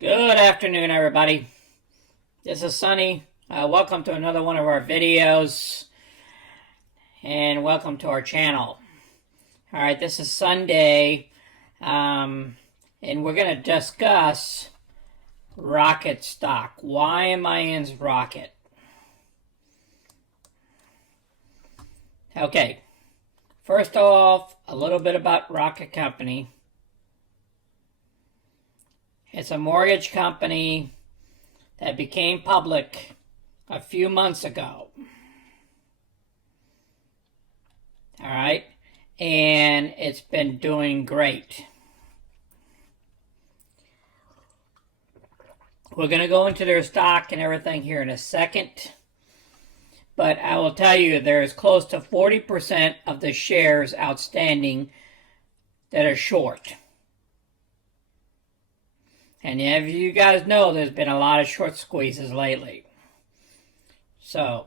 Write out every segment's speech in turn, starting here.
Good afternoon, everybody. This is Sunny. Welcome to another one of our videos, and welcome to our channel. All right, this is Sunday, and we're going to discuss Rocket stock. Why am I in Rocket? Okay, first off, a little bit about Rocket Company. It's a mortgage company that became public a few months ago. All right, and it's been doing great. We're going to go into their stock and everything here in a second, but I will tell you there's close to 40% of the shares outstanding that are short. And as you guys know, there's been a lot of short squeezes lately. So,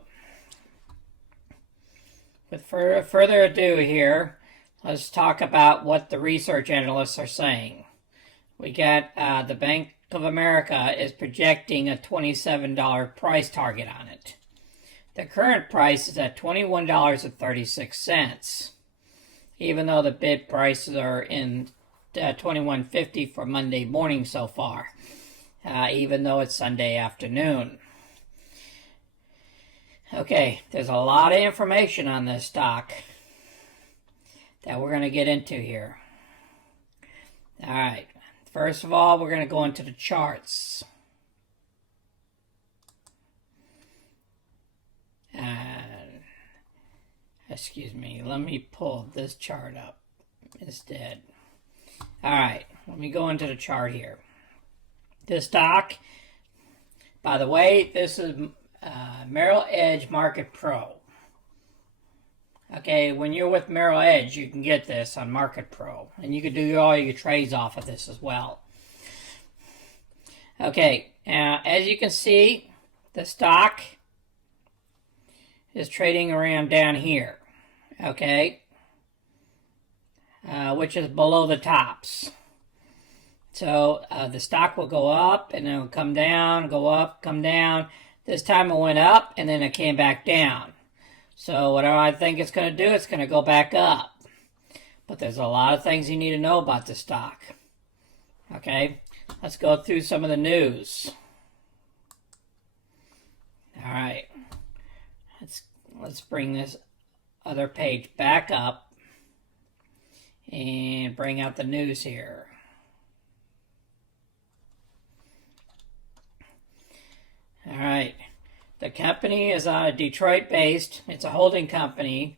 with further ado here, let's talk about what the research analysts are saying. We got the Bank of America is projecting a $27 price target on it. The current price is at $21.36, even though the bid prices are in $21.50 for Monday morning so far, even though it's Sunday afternoon. Okay, there's a lot of information on this stock that we're going to get into here. All right, first of all, we're going to go into the charts. Excuse me, let me pull this chart up instead. All right, let me go into the chart here. This stock, by the way, this is Merrill Edge Market Pro. Okay, when you're with Merrill Edge, you can get this on Market Pro, and you can do all your trades off of this as well. Okay, as you can see, the stock is trading around down here. Okay. Which is below the tops. So the stock will go up and then it'll come down, go up, come down. This time it went up and then it came back down. So whatever I think it's going to do, it's going to go back up. But there's a lot of things you need to know about the stock. Okay, let's go through some of the news. All right, let's bring this other page back up and bring out the news here. All right. The company is Detroit-based. It's a holding company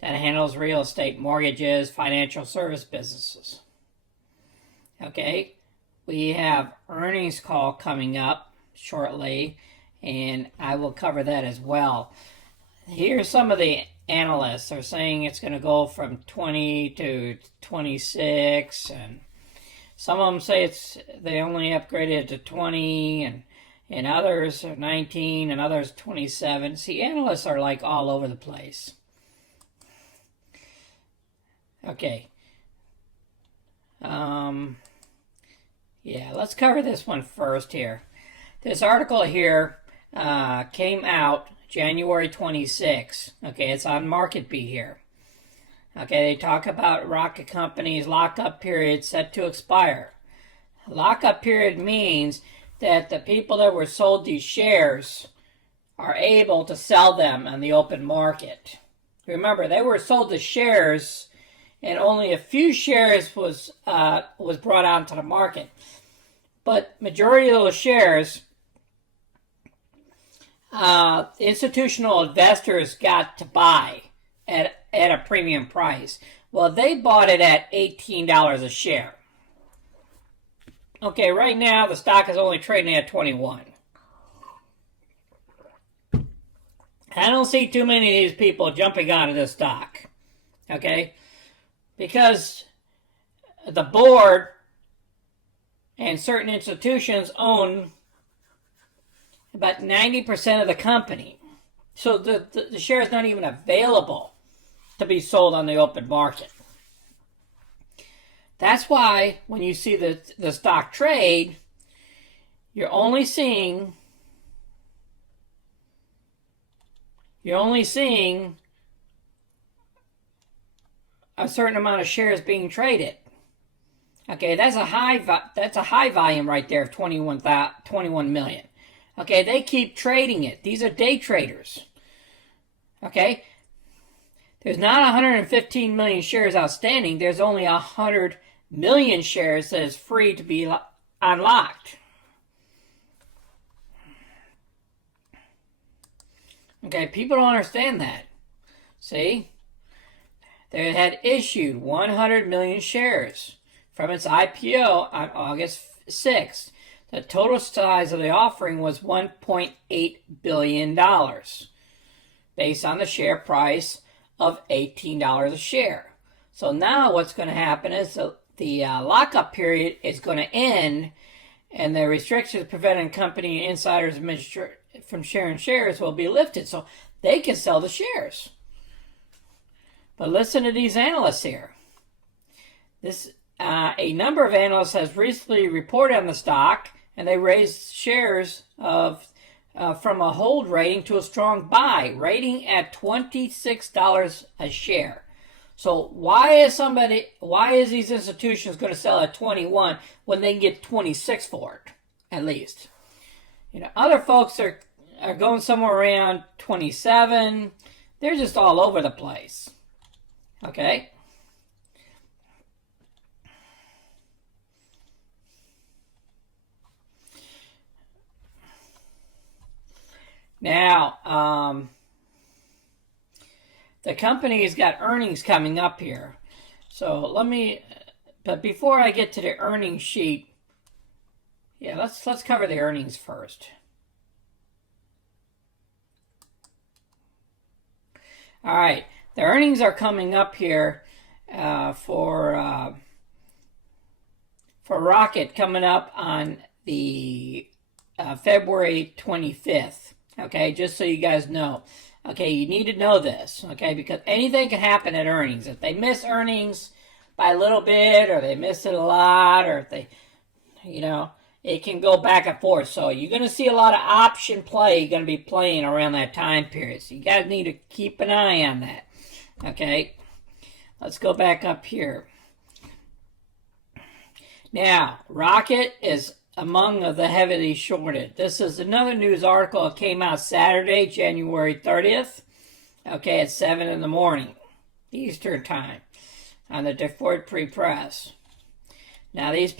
that handles real estate, mortgages, financial service businesses. Okay. We have earnings call coming up shortly, and I will cover that as well. Here's some of the analysts are saying it's going to go from 20 to 26, and some of them say they only upgraded it to 20, and others are 19, and others 27. See, analysts are like all over the place. Okay. Yeah, let's cover this one first here. This article here came out January 26. Okay, it's on MarketBeat here. Okay, they talk about Rocket Company's lockup period set to expire. Lockup period means that the people that were sold these shares are able to sell them on the open market. Remember, they were sold the shares, and only a few shares was brought onto the market. But majority of those shares, institutional investors got to buy at a premium price. Well, they bought it at $18 a share. Okay, right now the stock is only trading at 21. I don't see too many of these people jumping out of this stock. Okay? Because the board and certain institutions own about 90% of the company. So the share is not even available to be sold on the open market. That's why when you see the stock trade, you're only seeing a certain amount of shares being traded. Okay, that's a high volume right there of 21 million. Okay, they keep trading it. These are day traders. Okay, there's not 115 million shares outstanding. There's only 100 million shares that is free to be unlocked. Okay, people don't understand that. See? They had issued 100 million shares from its IPO on August 6th. The total size of the offering was $1.8 billion, based on the share price of $18 a share. So now what's going to happen is the lockup period is going to end, and the restrictions preventing company insiders from sharing shares will be lifted, so they can sell the shares. But listen to these analysts here. A number of analysts has recently reported on the stock, and they raised shares from a hold rating to a strong buy rating at $26 a share. So why is these institutions going to sell at 21 when they can get 26 for it, at least? Other folks are going somewhere around 27. They're just all over the place. Okay? Now, the company's got earnings coming up here. So but before I get to the earnings sheet, let's cover the earnings first. All right, the earnings are coming up here for Rocket, coming up on the February 25th. Okay, just so you guys know. Okay, you need to know this, okay, because anything can happen at earnings. If they miss earnings by a little bit, or they miss it a lot, or if they, it can go back and forth. So you're going to see a lot of option play going to be playing around that time period. So you guys need to keep an eye on that. Okay, let's go back up here. Now, Rocket is among the heavily shorted. This is another news article that came out Saturday, January 30th, okay, at 7 in the morning, Eastern time, on the Detroit Free Press. Now, these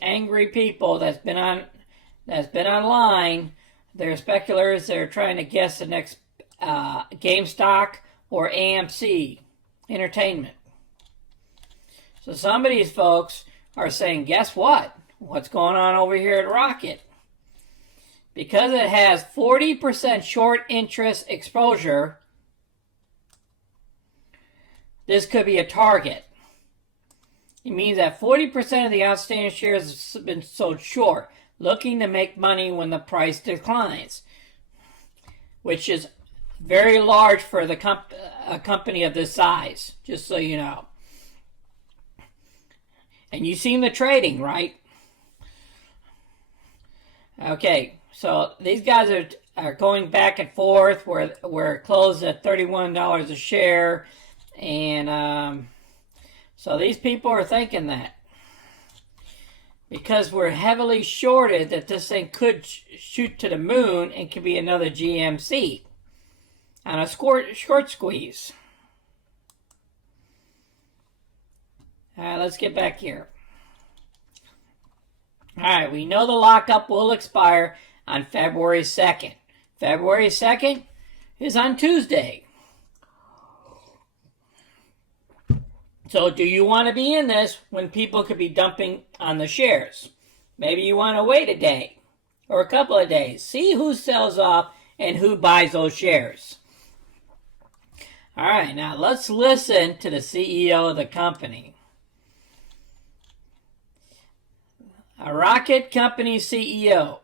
angry people that's been online, they're speculators. They're trying to guess the next GameStop or AMC Entertainment. So some of these folks are saying, guess what? What's going on over here at Rocket? Because it has 40% short interest exposure, this could be a target. It means that 40% of the outstanding shares have been sold short, looking to make money when the price declines, which is very large for a company of this size, just so you know. And you've seen the trading, right? Okay, so these guys are going back and forth where it closed at $31 a share, and so these people are thinking that because we're heavily shorted that this thing could shoot to the moon and could be another GMC on a short squeeze. All right, let's get back here. All right, we know the lockup will expire on February 2nd. February 2nd is on Tuesday. So do you want to be in this when people could be dumping on the shares? Maybe you want to wait a day or a couple of days. See who sells off and who buys those shares. All right, now let's listen to the CEO of the company. A Rocket Company CEO.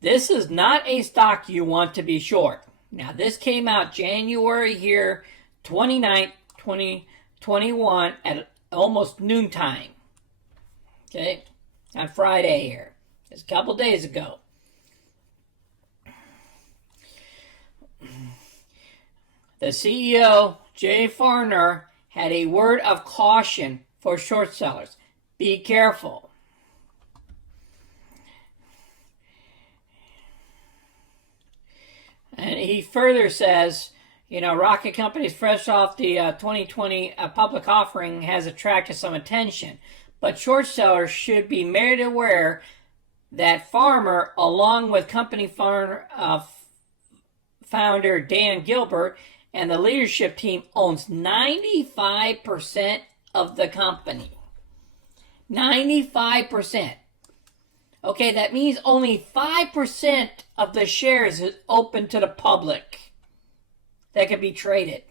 This is not a stock you want to be short. Now, this came out January here, 29th, 2021 at almost noontime. Okay, on Friday here. It's a couple days ago. The CEO, Jay Farner, had a word of caution for short sellers. Be careful. And he further says, Rocket Companies fresh off the 2020 public offering has attracted some attention. But short sellers should be made aware that Farmer, along with company founder Dan Gilbert and the leadership team, owns 95% of the company. 95%. Okay, that means only 5% of the shares is open to the public that can be traded.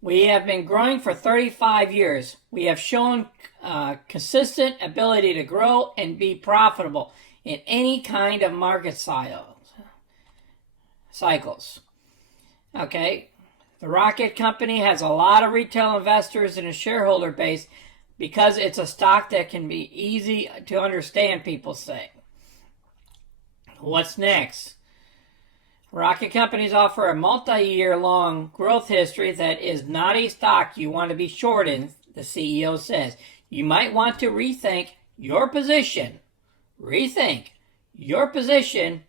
We have been growing for 35 years. We have shown consistent ability to grow and be profitable in any kind of market cycles. Okay, the Rocket Company has a lot of retail investors and a shareholder base because it's a stock that can be easy to understand, people say. What's next? Rocket companies offer a multi-year long growth history that is not a stock you want to be short in, the CEO says. You might want to rethink your position. Rethink your position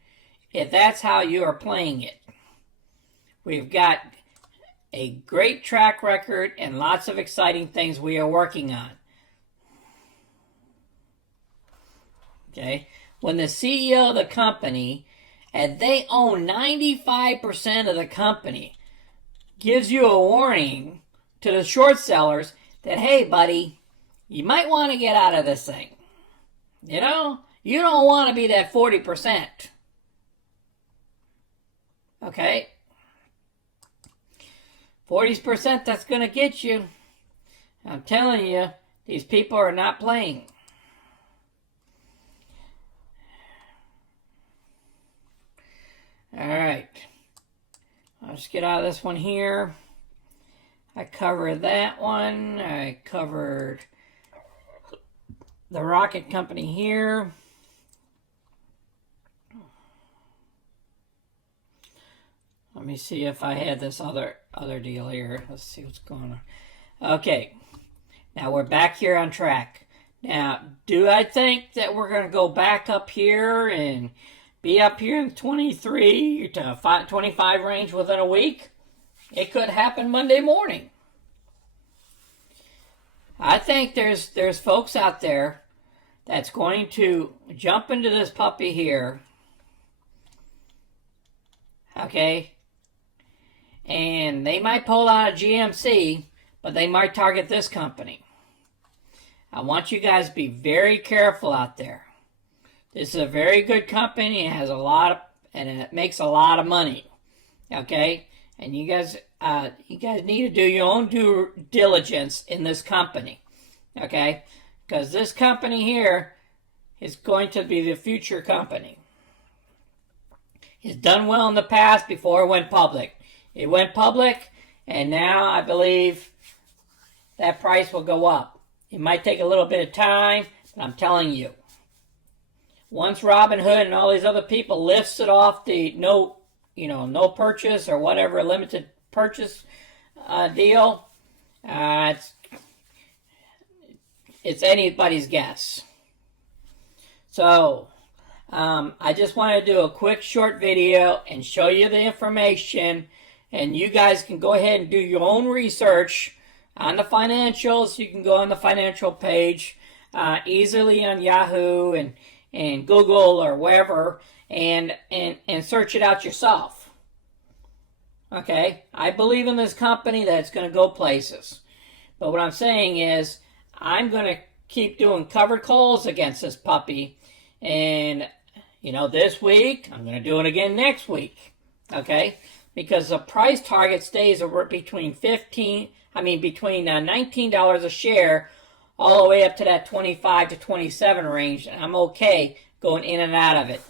if that's how you are playing it. We've got a great track record and lots of exciting things we are working on. Okay? When the CEO of the company, and they own 95% of the company, gives you a warning to the short sellers that, hey, buddy, you might want to get out of this thing. You don't want to be that 40%. Okay? 40% that's going to get you. I'm telling you, these people are not playing. All right. I'll just get out of this one here. I covered that one. I covered the Rocket Company here. Let me see if I had this other deal here. Let's see what's going on. Okay. Now we're back here on track. Now, do I think that we're going to go back up here and be up here in the 23 to 25 range within a week? It could happen Monday morning. I think there's folks out there that's going to jump into this puppy here. Okay? And they might pull out a GMC, but they might target this company. I want you guys to be very careful out there. This is a very good company. It has and it makes a lot of money. Okay? And you guys need to do your own due diligence in this company. Okay? Because this company here is going to be the future company. It's done well in the past before it went public. It went public, and now I believe that price will go up. It might take a little bit of time, but I'm telling you, once Robinhood and all these other people lifts it off the no purchase or whatever limited purchase deal, it's anybody's guess. So I just want to do a quick short video and show you the information, and you guys can go ahead and do your own research on the financials. You can go on the financial page easily on Yahoo and Google or wherever, and search it out yourself. Okay? I believe in this company that's going to go places. But what I'm saying is, I'm going to keep doing covered calls against this puppy. And, this week, I'm going to do it again next week. Okay? Because the price target stays between $19 a share all the way up to that 25 to 27 range, and I'm okay going in and out of it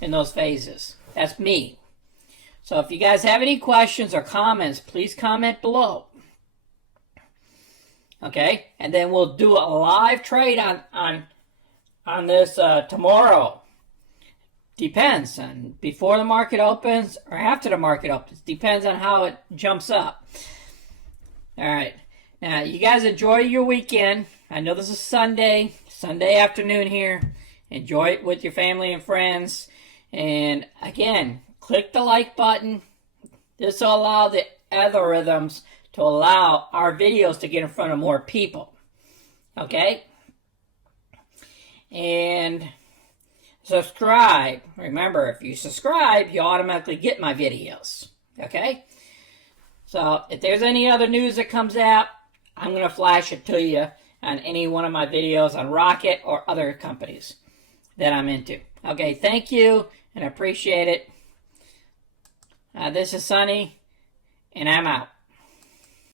in those phases. That's me. So if you guys have any questions or comments, please comment below. Okay, and then we'll do a live trade on this tomorrow. Depends on before the market opens or after the market opens. Depends on how it jumps up. All right. Now, you guys enjoy your weekend. I know this is Sunday afternoon here. Enjoy it with your family and friends. And again, click the like button. This will allow the algorithms to allow our videos to get in front of more people. Okay? And subscribe. Remember, if you subscribe, you automatically get my videos. Okay? So, if there's any other news that comes out, I'm going to flash it to you on any one of my videos on Rocket or other companies that I'm into. Okay, thank you, and I appreciate it. This is Sonny, and I'm out.